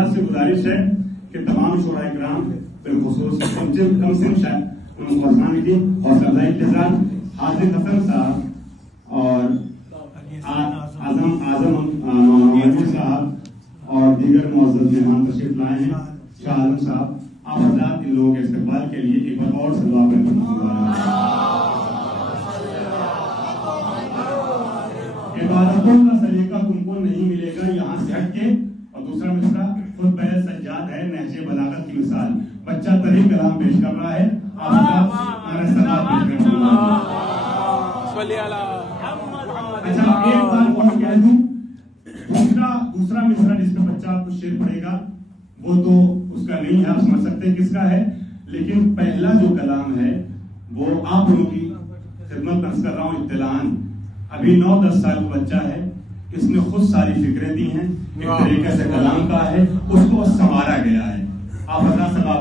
हजरात से गुजारिश है कि तमाम शोरा इकराम बिलखुसूस कमसिन फरमाने की हौसला अफजाई के साथ हाजिर हसन साहब और आजम साहब और दीगर मुअज़्ज़ज़ मेहमान तशरीफ लाए हैं। शाह आलम साहब, आप हजरात इन लोगों के इस्तेमाल के लिए एक बार और सलवात इबादतों का सलीका तुमको नहीं मिलेगा यहाँ से हट के। और दूसरा मिसरा खुद बैल सज्जाद है, नहजे बलागत की मिसाल। बच्चा तरी कलाम पेश कर रहा है, अच्छा एक बात और कह दूं, दूसरा मिसरा जिसमें बच्चा आपको शेर पढ़ेगा वो तो उसका नहीं है, आप समझ सकते हैं किसका है, लेकिन पहला जो कलाम है वो आप लोगों की खिदमत अर्ज कर रहा हूँ इत्तलान। अभी 9-10 साल का बच्चा है, इसने खुद सारी फिक्रें दी हैं, एक तरीके से कलाम का है, उसको संवारा गया है। आप बता सका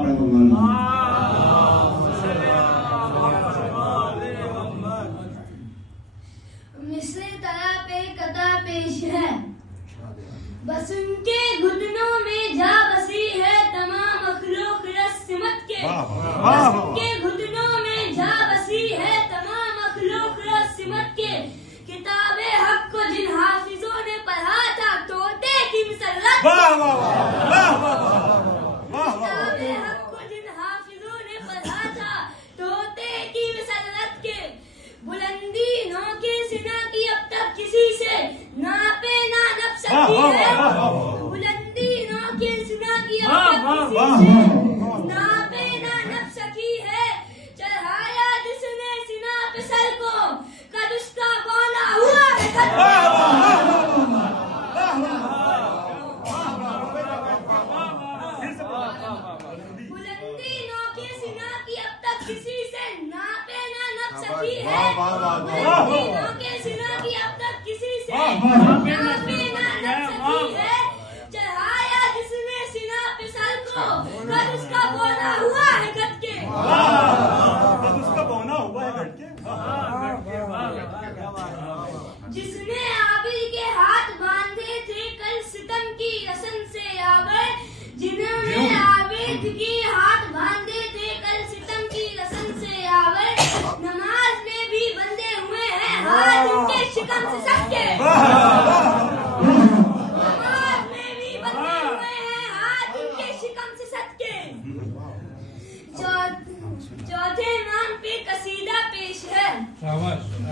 मिस्र तरह पे कथा पेश है, बस उनके घुटनों में जा बसी है तमाम मखलूक रस्मत के। बस उनके घुटनों में जा बसी है तमाम मखलूक रस्मत के। किताबे हक को जिन हाफिजों ने पढ़ा था तोते की मिसरत। किताबे हक को जिन हाफिजों ने पढ़ा था तोते की मिसरत के। बुलंदी नौ के सिना की अब तक किसी से नापे ना नप सकी है। बुलंदी नौ के सिना की अब तक किसी से नापे ना नप सकी है। चढ़ाया जिसने सिना पे सर को कद उसका बौना हुआ है। बुलंदी नौ के सिना की अब तक किसी से नापे ना नप सकी है। बुलंदी नौ के सिना की अब तक किसी से नापे ना नप सकी है। चढ़ाया जिसने सिना पे सर को कद उसका बौना हुआ है गद के। जिसने आबिद के हाथ बांधे थे कल सितम की रसन से आवर। जिन्होंने आबिद के हाथ बांधे थे कल सितम की रसन से आवर। नमाज में भी बंधे हुए हैं हाथ उनके शिकम से।